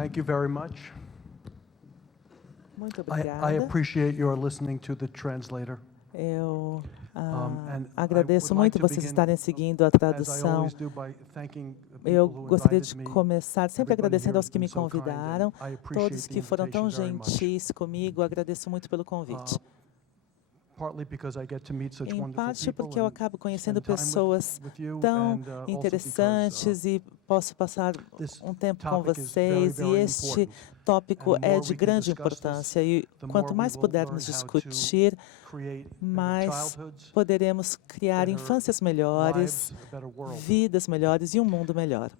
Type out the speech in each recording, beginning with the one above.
Thank you very much. Muito I obrigada. appreciate your listening to the translator. Eu And I agradeço would like muito to vocês begin, estarem seguindo a as I tradução. always do, by thanking the Eu people who gostaria invited de me. começar sempre Everybody agradecendo here aos has que been me so kind, and convidaram, I appreciate todos the que foram tão invitation very much. gentis comigo. Agradeço muito pelo convite. Partly because I get to meet such Em wonderful parte people porque eu and acabo conhecendo spend time pessoas with you, tão and also interessantes e posso passar this um tempo com topic is very, vocês. E very este important. tópico And the é more de we can grande discuss this, importância. E the more quanto we mais will pudermos learn how to discutir, create better mais childhoods, poderemos criar better infâncias melhores, lives, a better world. vidas melhores e um mundo melhor.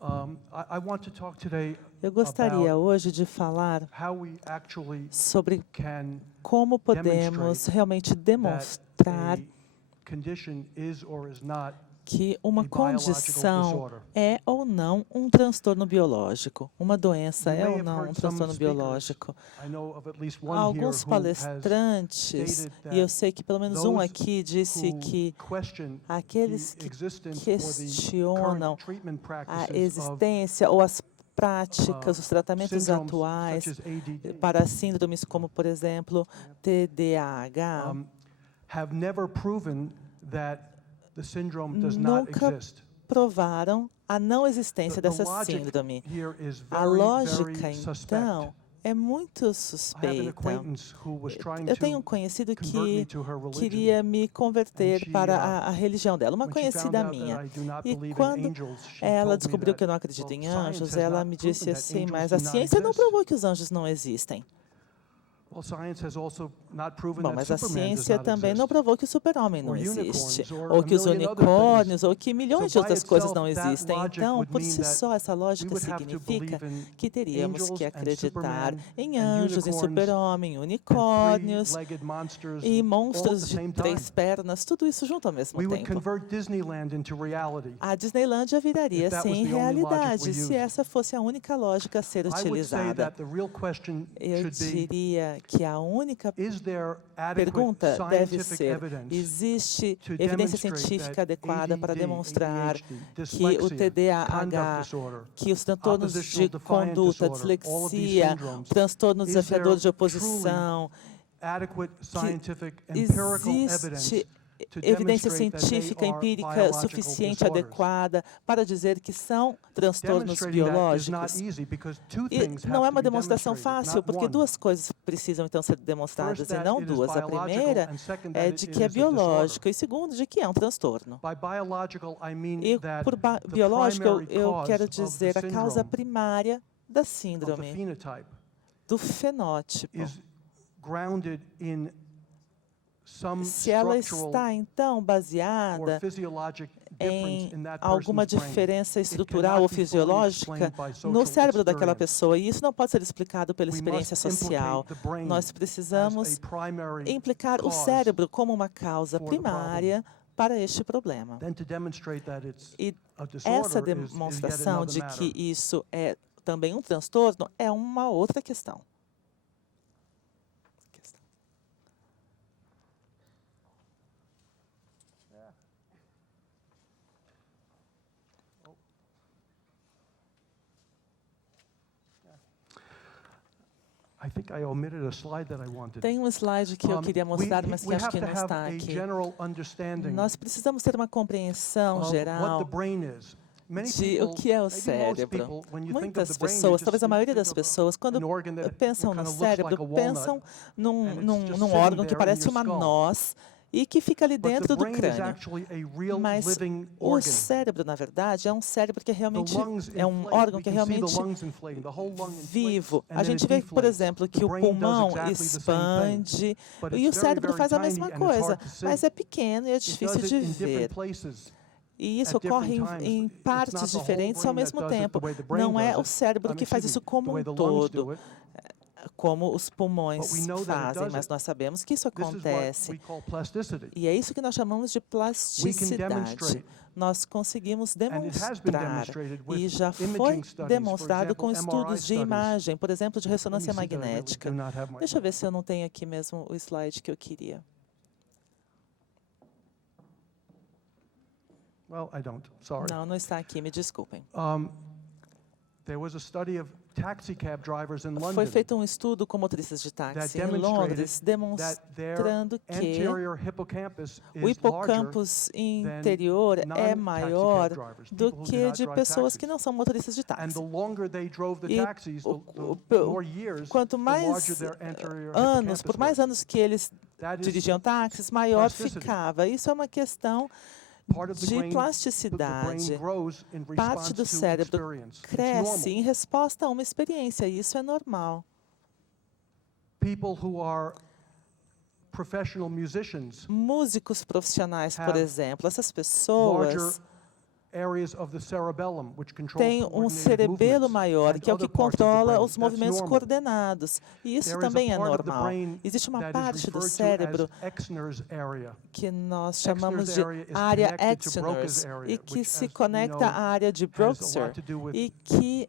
I want to talk today Eu gostaria about hoje de falar how we actually sobre can como podemos demonstrate realmente that demonstrar a condition is or is not que a uma biological condição disorder. é ou não um transtorno biológico, uma doença You é may ou have não um heard some transtorno speakers, biológico. I know of at least one here Alguns who has palestrantes, stated e eu that sei que pelo menos um those aqui disse who que question aqueles the que existence or the questionam current treatment a practices of existência ou as práticas, os tratamentos syndromes atuais such as ADD para síndromes como, por exemplo, TDAH, have never proven that the syndrome does not nunca exist. provaram a não existência The dessa logic síndrome. here is A very, lógica, very suspect. então, é muito I have an suspeita. acquaintance who was trying Eu tenho um to conhecido convert me que to her religion. queria me converter she, para a religião dela, uma When she found conhecida out that minha. I do not E believe in quando angels, she ela told me descobriu that, que eu não acredito well, em science anjos, has ela not me proven disse that assim, angels mas do a not ciência não exist. provou que os anjos não existem. Well, science has also not proven Bom, that mas a Superman does ciência not também não exist. provou que o super-homem não Or existe, unicorns, or ou a que os million other unicórnios, things. ou que milhões de So by outras coisas itself, não that existem. logic Então, would por mean si that só, essa we lógica would have to significa believe in que teríamos angels que and acreditar Superman em and anjos, em unicorns super-homem, and unicórnios three-legged monsters e all at monstros the de same time. 3 pernas, tudo isso junto ao mesmo We would tempo. convert Disneyland into reality. A Disneylândia viraria, If that was sim, the only logic realidade, we se used. essa fosse a única lógica a ser I would say utilizada. that the real question Eu should be, diria que a única is there adequate pergunta deve scientific ser: evidence existe to evidência demonstrate científica that adequada para ADD, demonstrar ADHD, que o dyslexia, conduct TDAH, disorder, que os transtornos oppositional de defiant conduta, disorder, all of these dislexia, syndromes, transtorno is desafiador there de oposição, adequate que scientific empirical evidence existe to evidência demonstrate that they científica are empírica biological suficiente, disorders? adequada, para dizer que são transtornos Demonstrating that is not biológicos. easy because two E things não é have to uma be demonstração demonstrated, fácil, not porque one. duas coisas precisam então ser First, demonstradas e that não it is duas. A biological, primeira and second, é that de it que é is a disorder. biológico e segundo de que é um transtorno. By biological, I mean E that por the biológico primary eu cause quero of the dizer a causa syndrome, primária da of the síndrome, phenotype, do fenótipo. is grounded in some Se ela structural está então or baseada physiologic em difference in that alguma person's brain, diferença it estrutural ou cannot be fully fisiológica explained by no social cérebro daquela experience. pessoa, e isso não pode ser explicado pela We experiência must social. implicate the brain Nós as precisamos a primary implicar o cause. cérebro como uma causa for the primária para este problema. Then to demonstrate that it's E a essa disorder is yet demonstração another de matter. que isso é também um transtorno é uma outra questão. I think I omitted a slide that I wanted. Tem um slide que eu queria mostrar, mas que we acho have que to não have está a aqui. general understanding Nós precisamos ter uma compreensão of what geral the brain is. Many de o people, que é o maybe most cérebro. people, when you think of Muitas the brain, you pessoas, just talvez a maioria think das of pessoas, an quando organ that pensam kind no of looks cérebro, like a walnut, pensam and num, it's num, just num sitting órgão que there in parece your uma skull. noz e que fica ali But the dentro do brain is crânio. actually a real Mas living o organ. cérebro, na verdade, é um cérebro que The realmente lungs é um inflate. órgão We que é can see the realmente lungs inflating. The whole lung inflates, vivo. and A then gente it vê, por deflates. exemplo, The que o brain does pulmão exactly the same thing, expande but e o it's very, cérebro very faz a tiny mesma and it's coisa, hard to see. mas é pequeno e é It difícil does de it in different ver. places. E isso At different ocorre times. em It's not partes the whole diferentes ao brain that mesmo does it the tempo. way the brain Não é does o it. cérebro que faz isso como the way um the lungs todo, do it. como os But pulmões we know that it fazem, does mas it. nós sabemos que isso This is what acontece. we call plasticity. E é isso que nós chamamos de plasticidade. demonstrate, Nós conseguimos and it has been demonstrar, demonstrated with e já imaging foi studies, for demonstrado com example, estudos de MRI imagem, por exemplo, de Let me ressonância see that I really magnética. do not have my Deixa eu ver se eu não tenho aqui mesmo o slide que eu queria. Well, I don't. Sorry. Não, não está aqui, me desculpem. There was a study of taxi cab drivers in Foi London feito um estudo com motoristas de that táxi em demonstrated Londres, that their demonstrando que anterior hippocampus o is larger hipocâmpus interior é non-taxi maior cab drivers, do people who do que not de drive pessoas que taxis. não são motoristas de And the táxi. longer they drove the E taxis, o- the o- more years, Quanto the mais larger their anterior anos, hippocampus por mais was. anos que eles That is dirigiam táxis, maior plasticity. ficava. Isso é uma questão part of the de brain, the brain plasticidade. grows in Parte response do to cérebro experience. It's cresce em normal. resposta a uma experiência, e isso é normal. People who are professional musicians, Músicos profissionais, por have exemplo, essas larger pessoas areas of the cerebellum, which control têm um coordinated cerebelo movements, maior, and que é o que other parts of the controla brain. os That's movimentos normal. coordenados. E isso There is a também é part of the normal. brain Existe uma that is parte do referred to cérebro as Exner's area. que nós chamamos Exner's de area is área connected to Broca's Exner's area, e que which, se as you conecta know, à área de has a Broca's lot to do with e que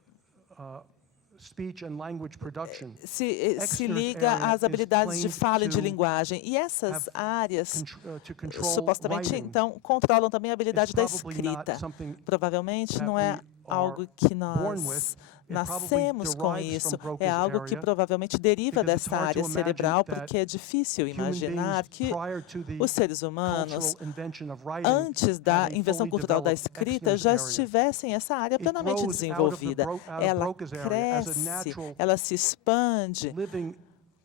speech and language production. se Exner's liga area às is habilidades de claimed fala e de to linguagem. E essas have áreas, To control supostamente, writing. então, controlam também a habilidade da It's probably not escrita. something Provavelmente that não we é are algo que born with. nós It probably nascemos com derives isso, from Broca's é algo que area, provavelmente deriva because it's dessa hard to área imagine cerebral, that porque é difícil human imaginar beings, que prior to the os seres humanos, cultural invention of writing, antes da had a invenção fully cultural da developed escrita, Exner's já area. estivessem essa área It plenamente grows desenvolvida. out of Ela Broca's area as a cresce, natural ela se expande living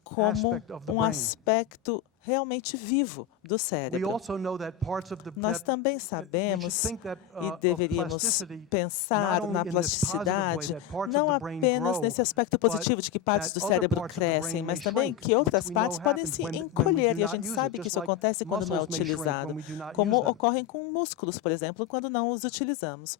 como aspect of the um brain. aspecto realmente vivo do We cérebro. also know that parts of the Nós that também we should sabemos think that, e of deveríamos plasticity pensar not na only in this positive way plasticidade, that parts não of the brain apenas grow, nesse aspecto but positivo de que partes that do other cérebro parts of the brain crescem, may mas também shrink, que outras which we know partes podem happens se when we encolher, do e a not gente use it, sabe que just isso like acontece quando não é muscles may shrink utilizado, when we do not como use them. ocorrem com músculos, por exemplo, quando não os utilizamos.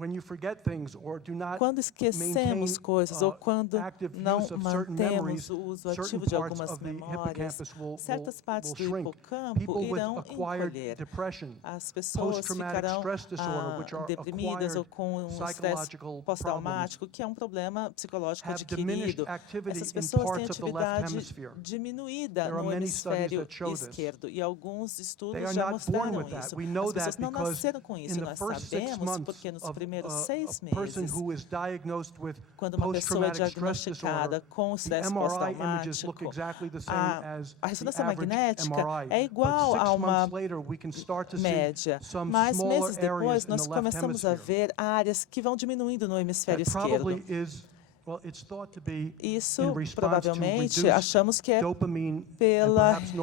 When you forget things or do not Quando esquecemos maintain, coisas ou quando active não use of certain memories, mantemos o uso certain ativo de parts algumas of the memórias, hippocampus will certas partes will do shrink. hipocampo People with irão acquired encolher. depression, As pessoas post-traumatic ficarão stress disorder, which are deprimidas ou acquired com um estresse psychological pós-traumático, que é um problema psicológico have diminished adquirido. activity Essas in pessoas têm parts of the left atividade hemisphere. diminuída There are no many studies hemisfério that show this. esquerdo, e alguns They estudos are já not born mostraram with that. isso. We know As pessoas that não because nasceram com isso, in e the nós first 6 sabemos months porque nos of primeiros 6 a person meses, who is diagnosed with quando uma pessoa é post-traumatic stress diagnosticada disorder, com the estresse MRI images look pós-traumático, exactly the same as a the ressonância average magnética MRI. é igual But a 6 uma months later, we can start to see média, some mas smaller meses areas depois in nós the left começamos a hemisphere. ver áreas que vão diminuindo no hemisfério That probably esquerdo. is, well, it's thought to be Isso, in response to provavelmente, reduced achamos que é dopamine and pela perhaps redução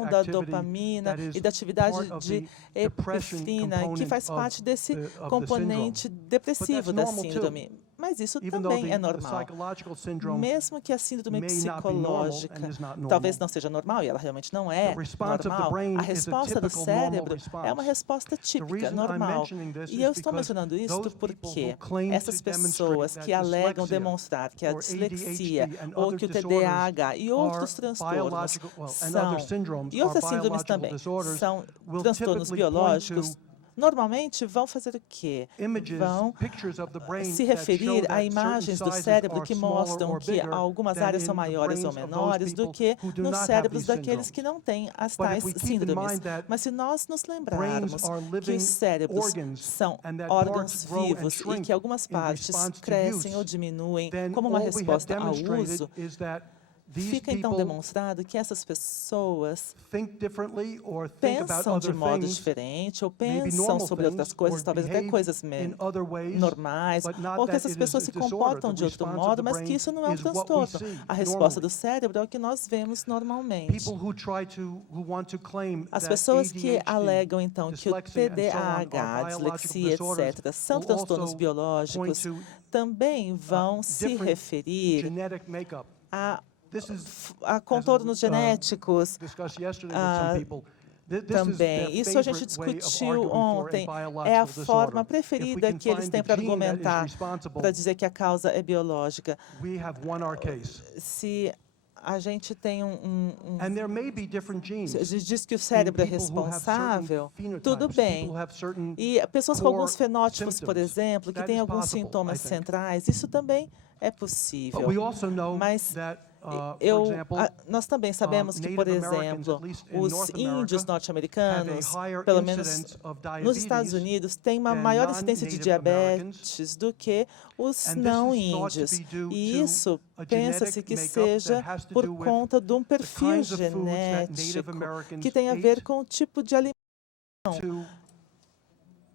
norepinephrine da activity dopamina that is e da atividade part of de the depression epinefrina, que component faz parte desse of the componente syndrome. depressivo But da that's normal too. síndrome. Mas isso Even though também é the normal. psychological syndrome Mesmo que a síndrome may not be normal and psicológica is not normal, talvez não seja normal, e ela realmente não é the response of the normal, brain a is a resposta do typical normal cérebro response. é uma resposta The típica, reason I'm normal. mentioning this E is eu estou because mencionando isto those people porque who claim essas to demonstrate pessoas that que alegam dyslexia demonstrar que a or dislexia ADHD and ou other que o disorders TDAH e outros are transtornos biological, well, and são, other syndromes e are outras síndromes biological também, disorders são will transtornos typically point biológicos, to normalmente vão fazer o quê? images, Vão pictures of the brain se that show referir a that certain imagens do sizes cérebro are que smaller mostram or que bigger algumas than áreas in são the maiores ou brains of those menores do people que who do nos not have cérebros these daqueles que syndromes. não têm as But if tais we keep in síndromes. mind that Mas se nós nos lembrarmos brains are que living os cérebros organs são and that órgãos parts grow and vivos e shrink que algumas in partes response to crescem use, ou diminuem then como uma all we have resposta ao demonstrated uso, is that these fica então people demonstrado que essas pessoas think differently or think about pensam de other modo things, diferente ou maybe pensam normal sobre outras things, coisas, or talvez até behave coisas in other ways, normais, but not ou que that essas it is pessoas a se disorder. comportam The de outro response of modo, the mas que brain isso não é um is what we transtorno. see A resposta normally. do cérebro é o que nós vemos normalmente. People who want to claim As that pessoas que ADHD, alegam, então, que o dyslexia and so on are TDAH, biological dislexia, disorders etc., são will transtornos also biológicos, point to também vão se different referir genetic makeup. a This is contornos genéticos discussed yesterday with some people. This is their também. Isso a gente favorite way of discutiu arguing for ontem. a É a biological forma disorder. If we preferida can que eles find têm the para gene that is argumentar, responsible, para dizer que a causa é biológica. we have won our case. Se a gente tem And there may be different genes. diz que o cérebro é in people who have certain responsável, phenotypes, tudo bem. people who have certain E pessoas com alguns core fenótipos, por symptoms. exemplo, que That têm is alguns possible, I sintomas think. centrais, isso também é But possível. we also know Mas that for example, Nós também sabemos que, por Native Americans, exemplo, at least in os North índios America, norte-americanos, have a higher pelo menos incidence of nos Estados diabetes Unidos, têm uma than maior incidência de non-Native Americans. diabetes do que os And this não is thought to índios. be due E to isso a pensa-se genetic que makeup seja that has to por do with conta de um the perfil kinds of foods that Native genético Americans que tem a ver ate com o tipo de alimento. to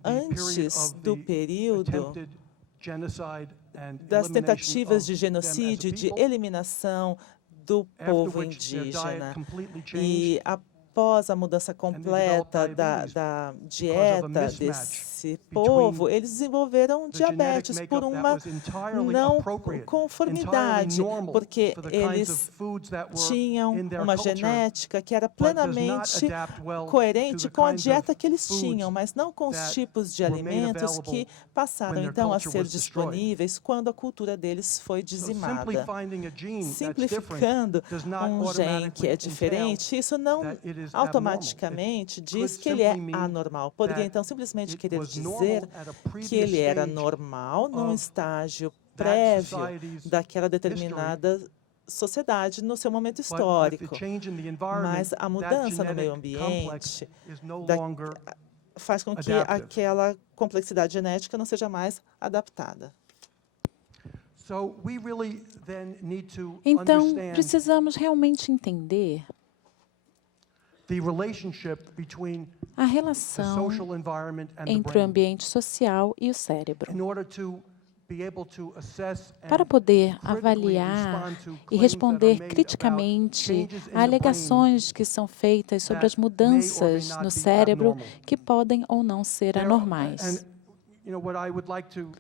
the period Antes of do the período attempted genocide and das elimination tentativas de of them as a genocídio, de people, eliminação do after povo which their diet indígena. completely E changed após a mudança developed completa diabetes da because of a dieta mismatch desse between povo, eles desenvolveram the genetic diabetes por makeup that uma was entirely não appropriate, entirely conformidade, normal porque for the kinds of eles foods that were tinham in their uma culture, genética que era but does not plenamente adapt well to coerente the com a kinds dieta of que eles foods tinham, mas não com os that tipos de were made alimentos available que passaram when their então a culture ser was destroyed. disponíveis quando a cultura deles foi So simply dizimada. finding a gene that's different Simplificando does not um gene que automatically é entail diferente, isso não that it is abnormal. It automaticamente diz could que ele é simply mean anormal. Poderia that então simplesmente it querer was dizer normal at a que previous ele era stage normal num of estágio that prévio society's daquela history, determinada sociedade no seu momento but with the histórico. change in the environment, Mas a that mudança no meio genetic complex ambiente is no da- longer faz com que adaptive. aquela complexidade genética não seja mais adaptada. So we really then need to Então, understand precisamos realmente entender the relationship between a the relação social environment and the entre o brain ambiente social e o cérebro. in order to be able to assess Para and poder critically avaliar respond to e claims that are responder made criticamente about changes in a the brain alegações que são feitas sobre as that may or may mudanças not no be cérebro abnormal. que podem ou não ser There- anormais. and, what I would like to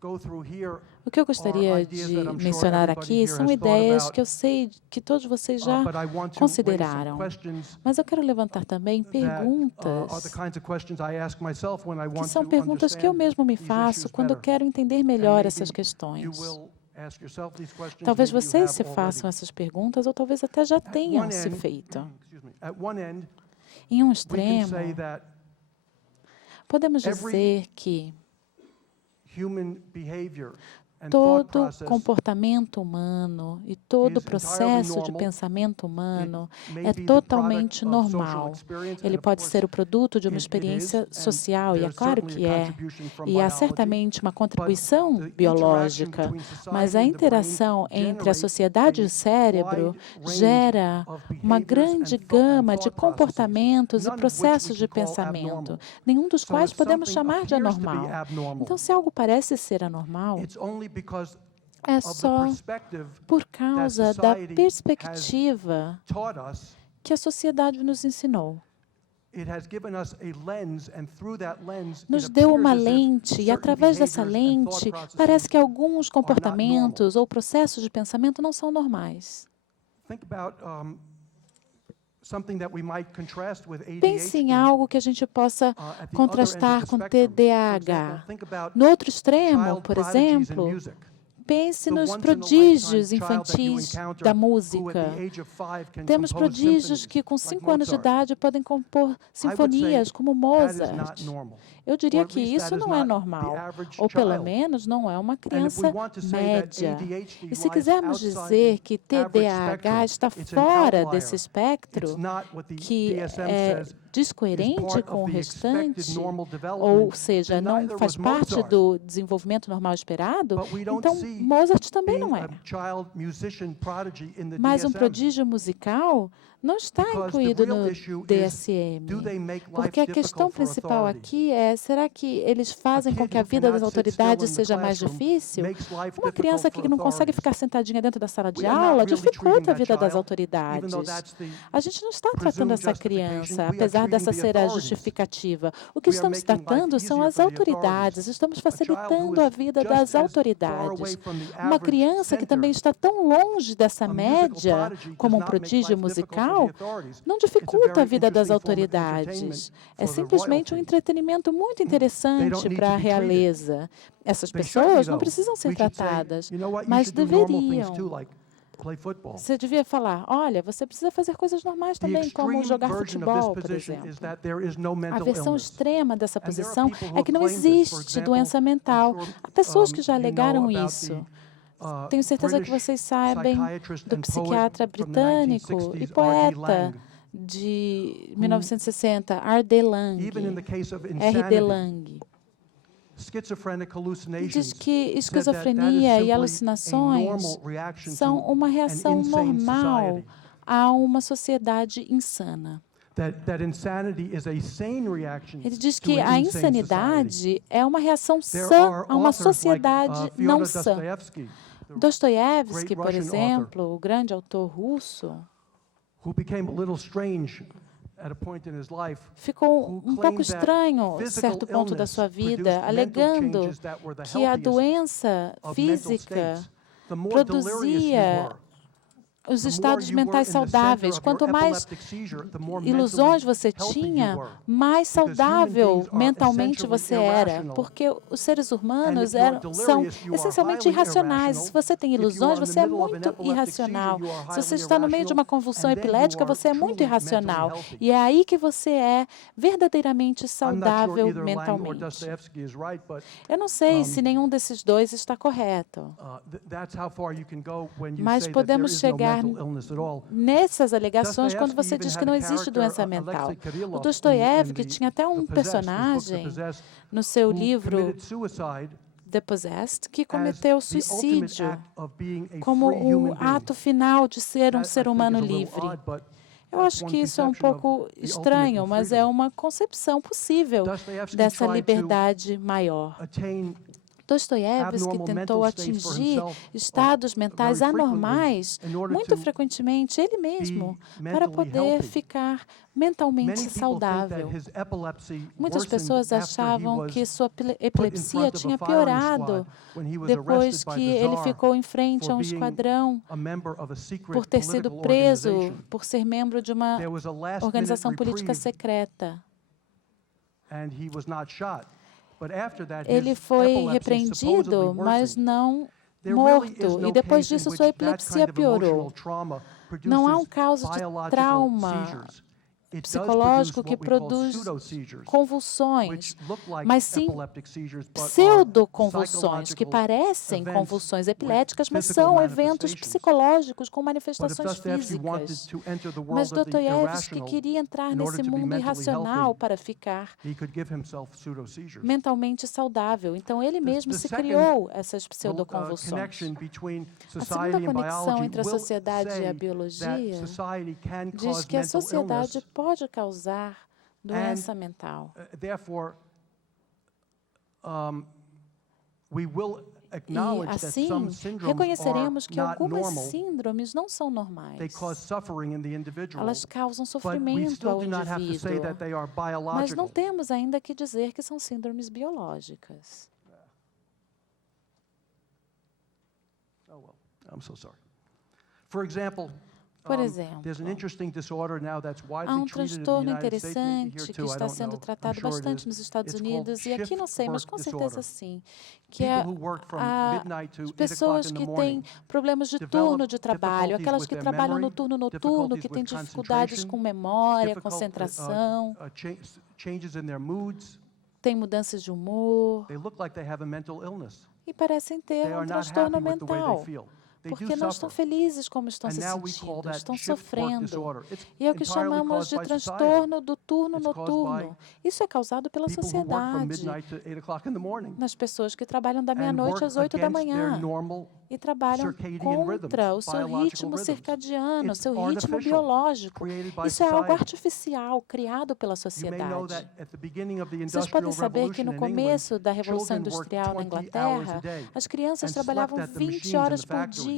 go through here O que eu are gostaria ideas de that I'm sure mencionar everybody aqui here são has thought ideias about, que eu sei que todos vocês já but I want to raise some consideraram. questions Mas eu quero levantar também that are the perguntas kinds of questions I ask myself when I que want são to perguntas que eu understand mesmo me these faço issues quando eu better. quero entender And melhor maybe essas you questões. will ask yourself these questions, Talvez maybe you vocês have se already. façam essas perguntas ou talvez até já At tenham one se end- feito. At one end, Em um we can extremo, say that podemos every dizer que human behavior and thought todo process comportamento humano e todo is entirely processo de normal. pensamento humano may é be the totalmente product of social normal. experience, Ele and of pode course ser o produto de uma it is, experiência and social, e é there's claro certainly que a é. contribution from E há biology, certamente uma contribuição the biológica, interaction between mas society a and the brain interação entre a generates sociedade e a o cérebro wide range gera of uma behaviors grande and gama de thought processes, comportamentos e none of which we processos de can call pensamento, abnormal. nenhum dos So quais if podemos something chamar de appears to be anormal. abnormal, Então, se algo parece ser anormal, it's only because é of the só perspective por causa da society has perspectiva taught us. que a sociedade nos ensinou. It has given us a lens, and through that lens, Nos it deu uma appears as if lente, e certain através dessa behaviors and thought lente, processes parece que alguns are not comportamentos ou processos de pensamento não são normais. Think about something that we might contrast with Pense em ADHD. algo que a gente possa At the other end of contrastar the com spectrum. For TDAH. example, think about No outro extremo, child por prodigies in exemplo, music. pense The nos once-in-a-lifetime prodígios child that you infantis encounter da who, at música. the age of 5, can Temos compose prodígios symphonies que, com like 5 anos de Mozart. idade, podem compor I would sinfonias, say como that is Mozart. not normal. Eu diria Or at que least isso that is não é not the normal, average ou pelo child. menos não é uma And if we criança want to say that média. ADHD E se lies quisermos outside dizer the que average TDAH spectrum, está it's an fora outlier. desse espectro, It's not what the que DSM é says is descoerente part com o of the expected restante, normal development, ou seja, then não neither faz was parte Mozart. do desenvolvimento normal esperado, But we don't então see Mozart também being não é. a child musician prodigy in the Mas um DSM. prodígio musical não está Because the incluído real no issue is, DSM. do they make life Porque a questão difficult for principal authorities? aqui é, será que eles fazem com kid que a who vida das cannot sit still autoridades in the seja mais classroom difícil? makes life Uma difficult criança for que não consegue authorities. ficar sentadinha dentro da sala de We are not aula really dificulta a treating that vida das child, autoridades. even though that's the A gente não está tratando presumed essa justification, criança, we are apesar dessa treating the ser a authorities. justificativa. O que We are estamos making life tratando são easier as for the autoridades, authorities. estamos A child who facilitando is a vida just das as far autoridades. away from the Uma average criança que também center. está tão longe dessa A musical média prodigy como um does not make prodígio life difficult for musical, the authorities. não It's a dificulta a very vida das interesting form of autoridades. entertainment É for the simplesmente um royalty. entretenimento muito They interessante don't need para a to be treated. realeza. Essas They shouldn't be, pessoas não though. precisam ser We should say, tratadas, you know what, you mas should do normal things deveriam. too, like play football. Você devia falar, olha, você precisa fazer coisas normais The também, como extreme jogar version of futebol, this por position is exemplo. that there is no A mental versão illness. extrema dessa And there are posição people who é que não have claimed this. For existe example, doença I'm mental. sure, Há pessoas que já you know alegaram about isso. Tenho certeza que vocês sabem do psiquiatra britânico e poeta de 1960, R.D. Lang. R.D. Lang. Diz que esquizofrenia e alucinações são uma reação normal a uma sociedade insana. Ele diz que a insanidade é uma reação sã a uma sociedade não sã. Dostoiévski, por exemplo, o grande autor russo, ficou um pouco estranho em certo ponto da sua vida, alegando que a doença física produzia os estados mentais saudáveis. Quanto mais ilusões você tinha, mais saudável mentalmente você era, porque os seres humanos são essencialmente irracionais. Se você tem ilusões, você é muito irracional. Se você está no meio de uma convulsão epilética, você é muito irracional. E é aí que você é verdadeiramente saudável mentalmente. Eu não sei se nenhum desses dois está correto, mas podemos chegar nessas alegações quando você diz que não existe doença mental. O Dostoiévski tinha até um personagem no seu livro The Possessed que cometeu suicídio como um ato final de ser um ser humano livre. Eu acho que isso é um pouco estranho, mas é uma concepção possível dessa liberdade maior. Dostoiévski tentou atingir estados mentais anormais, muito frequentemente ele mesmo, para poder ficar mentalmente saudável. Muitas pessoas achavam que sua epilepsia tinha piorado depois que ele ficou em frente a um esquadrão por ter sido preso por ser membro de uma organização política secreta. Ele foi repreendido, mas não morto. E depois disso, sua epilepsia piorou. Não há um caso de trauma psicológico que produz convulsões, mas sim pseudoconvulsões, que parecem convulsões epiléticas, mas são eventos psicológicos com manifestações físicas. Mas Dostoiévski queria entrar nesse mundo irracional para ficar mentalmente saudável. Então, ele mesmo se criou essas pseudoconvulsões. A segunda conexão entre a sociedade e a biologia diz que a sociedade pode causar doença mental. E, assim, reconheceremos que algumas síndromes não são normais. Elas causam sofrimento ao indivíduo, mas não temos ainda que dizer que são síndromes biológicas. Por exemplo, há um transtorno interessante que está sendo tratado bastante nos Estados Unidos, e aqui não sei, mas com certeza sim, que é as pessoas que têm problemas de turno de trabalho, aquelas que trabalham no turno noturno, que têm dificuldades com memória, concentração, têm mudanças de humor, e parecem ter um transtorno mental, porque não estão felizes como estão se sentindo, estão sofrendo. E é o que chamamos de transtorno do turno noturno. Isso é causado pela sociedade, nas pessoas que trabalham da meia-noite às 8 da manhã e trabalham contra o seu ritmo circadiano, o seu ritmo biológico. Isso é algo artificial, criado pela sociedade. Vocês podem saber que no começo da Revolução Industrial na Inglaterra, as crianças trabalhavam 20 horas por dia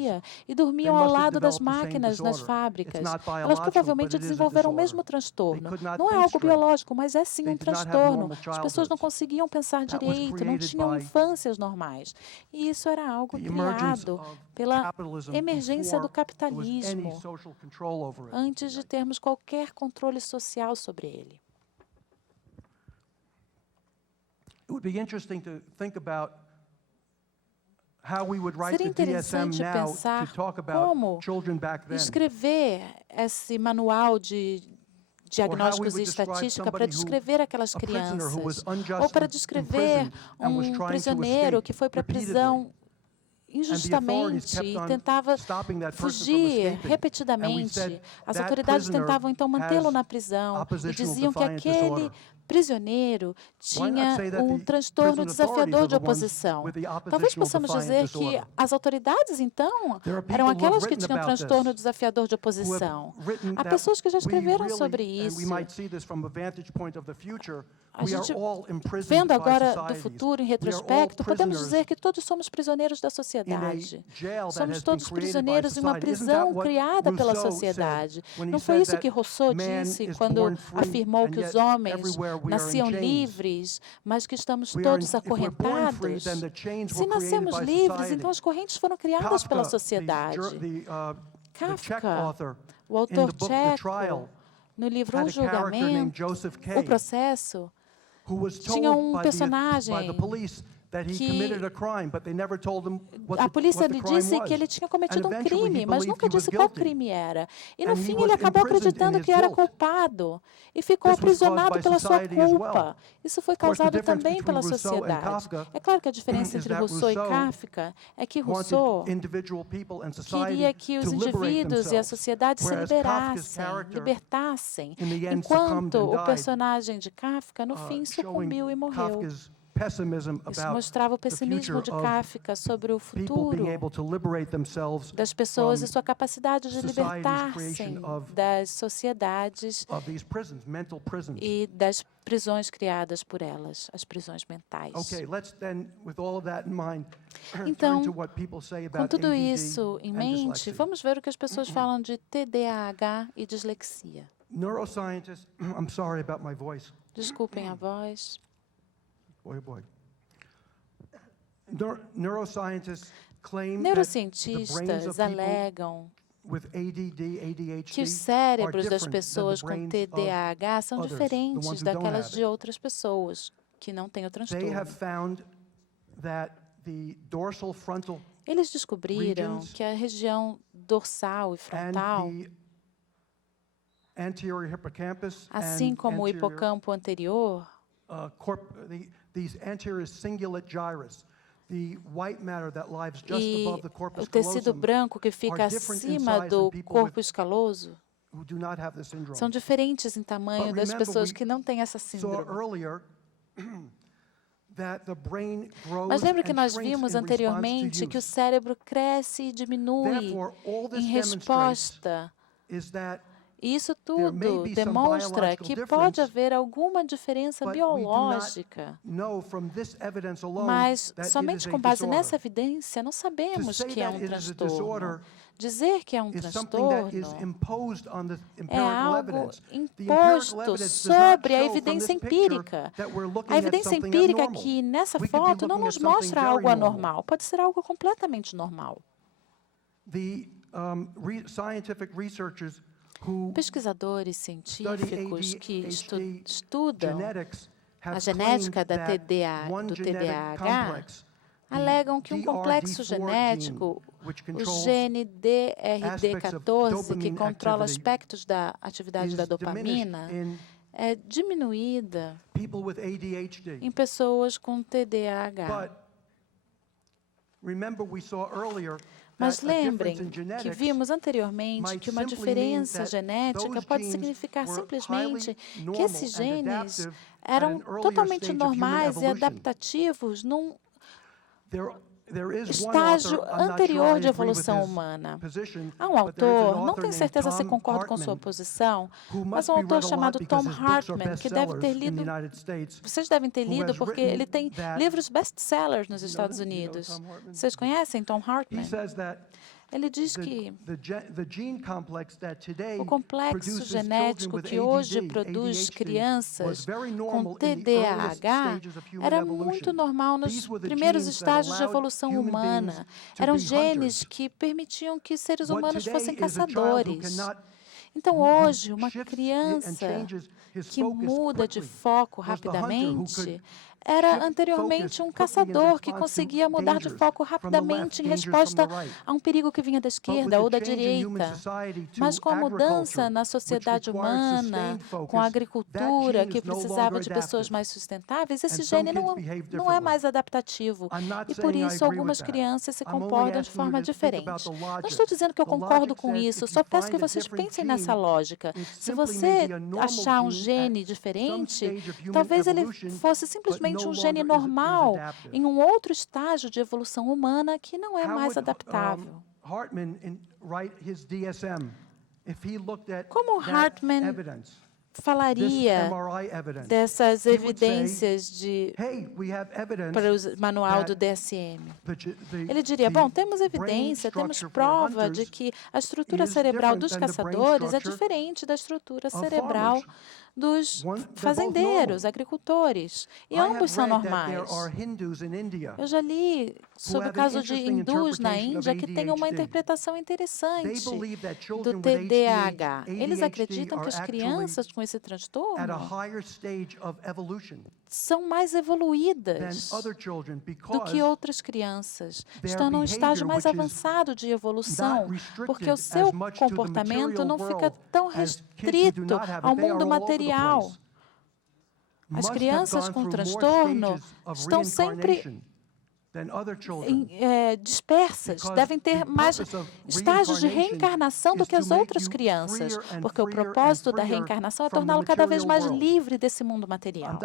e dormiam ao lado das máquinas nas fábricas. Elas provavelmente desenvolveram o mesmo transtorno. Não é algo biológico, mas é sim um transtorno. As pessoas não conseguiam pensar direito, não tinham infâncias normais. E isso era algo criado pela emergência do capitalismo, antes de termos qualquer controle social sobre ele. Seria interessante pensar como escrever esse manual de diagnósticos e estatística para descrever aquelas crianças, ou para descrever um prisioneiro que foi para a prisão injustamente e tentava fugir repetidamente. As autoridades tentavam, então, mantê-lo na prisão e diziam que aquele prisioneiro tinha um transtorno desafiador de oposição. Talvez possamos dizer que as autoridades, então, eram aquelas que tinham transtorno desafiador de oposição. Há pessoas que já escreveram sobre isso. A gente, vendo agora do futuro, em retrospecto, podemos dizer que todos somos prisioneiros da sociedade. Somos todos prisioneiros em uma prisão criada pela sociedade. Não foi isso que Rousseau disse quando afirmou que os homens nasciam livres, mas que estamos todos acorrentados? Se nascemos livres, então as correntes foram criadas pela sociedade. Kafka, o autor tcheco, no livro O Julgamento, O Processo, tinha um personagem que a polícia lhe disse que ele tinha cometido um crime, mas nunca disse qual crime era. E, no fim, ele acabou acreditando que era culpado e ficou aprisionado pela sua culpa. Isso foi causado também pela sociedade. É claro que a diferença entre Rousseau e Kafka é que Rousseau queria que os indivíduos e a sociedade se libertassem, enquanto o personagem de Kafka, no fim, sucumbiu e morreu. Isso mostrava o pessimismo de Kafka sobre o futuro das pessoas e sua capacidade de libertar-se das sociedades e das prisões criadas por elas, as prisões mentais. Então, com tudo isso em mente, vamos ver o que as pessoas falam de TDAH e dislexia. Desculpem a voz. Neurocientistas alegam que os cérebros das pessoas com TDAH são diferentes daquelas de outras pessoas que não têm o transtorno. Eles descobriram que a região dorsal e frontal, assim como o hipocampo anterior, e o tecido branco que fica acima do corpo escaloso são diferentes em tamanho das pessoas que não têm essa síndrome. Mas lembra que nós vimos anteriormente que o cérebro cresce e diminui em resposta. E isso tudo demonstra que pode haver alguma diferença biológica, mas somente com base nessa evidência não sabemos que é um transtorno. Dizer que é um transtorno é algo imposto sobre a evidência empírica. A evidência empírica aqui nessa foto não nos mostra algo anormal, pode ser algo completamente normal. Pesquisadores científicos que estudam a genética do TDAH alegam que um complexo genético, o gene DRD14, que controla aspectos da atividade da dopamina, é diminuída em pessoas com TDAH. Mas lembrem que vimos anteriormente que uma diferença genética pode significar simplesmente que esses genes eram totalmente normais e adaptativos num estágio anterior de evolução humana. Há um autor, não tenho certeza se concordo com sua posição, mas um autor chamado Tom Hartman, que deve ter lido, vocês devem ter lido porque ele tem livros best-sellers nos Estados Unidos. Vocês conhecem Tom Hartman? Ele diz que o complexo genético que hoje produz crianças com TDAH era muito normal nos primeiros estágios de evolução humana. Eram genes que permitiam que seres humanos fossem caçadores. Então, hoje, uma criança que muda de foco rapidamente era anteriormente um caçador que conseguia mudar de foco rapidamente em resposta a um perigo que vinha da esquerda ou da direita. Mas com a mudança na sociedade humana, com a agricultura que precisava de pessoas mais sustentáveis, esse gene não é mais adaptativo. E por isso algumas crianças se comportam de forma diferente. Não estou dizendo que eu concordo com isso, só peço que vocês pensem nessa lógica. Se você achar um gene diferente, talvez ele fosse simplesmente um gene normal em um outro estágio de evolução humana que não é mais adaptável. Como Hartman falaria dessas evidências para o manual do DSM? Ele diria, bom, temos evidência, temos prova de que a estrutura cerebral dos caçadores é diferente da estrutura cerebral dos fazendeiros, agricultores, e ambos são normais. Eu já li sobre o caso de hindus na Índia que têm uma interpretação interessante do TDAH. Eles acreditam que as crianças com esse transtorno são mais evoluídas do que outras crianças. Estão num estágio mais avançado de evolução, porque o seu comportamento não fica tão restrito ao mundo material. As crianças com transtorno estão sempre dispersas, devem ter mais estágios de reencarnação do que as outras crianças, porque o propósito da reencarnação é torná-lo cada vez mais livre desse mundo material.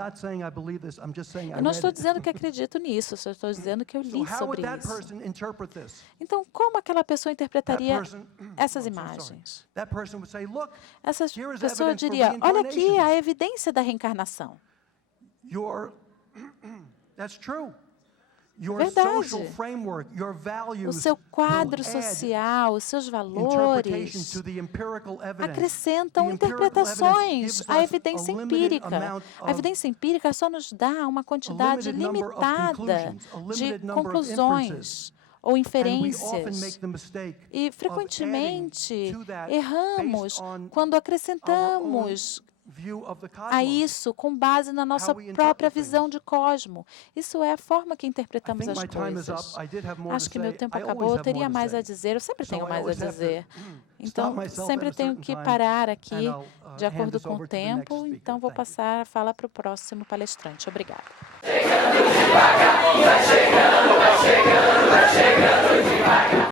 Eu não estou dizendo que acredito nisso, só estou dizendo que eu li sobre isso. Então, como aquela pessoa interpretaria essas imagens? Essa pessoa diria, olha aqui a evidência da reencarnação. Verdade. O seu quadro social, os seus valores acrescentam interpretações à evidência empírica. A evidência empírica só nos dá uma quantidade limitada de conclusões ou inferências. E, frequentemente, erramos quando acrescentamos a isso com base na nossa própria visão de cosmo. Isso é a forma que interpretamos as coisas. Acho que meu tempo acabou, eu teria mais a dizer, eu sempre tenho mais a dizer. Então, sempre tenho que parar aqui de acordo com o tempo, então vou passar a fala para o próximo palestrante. Obrigada.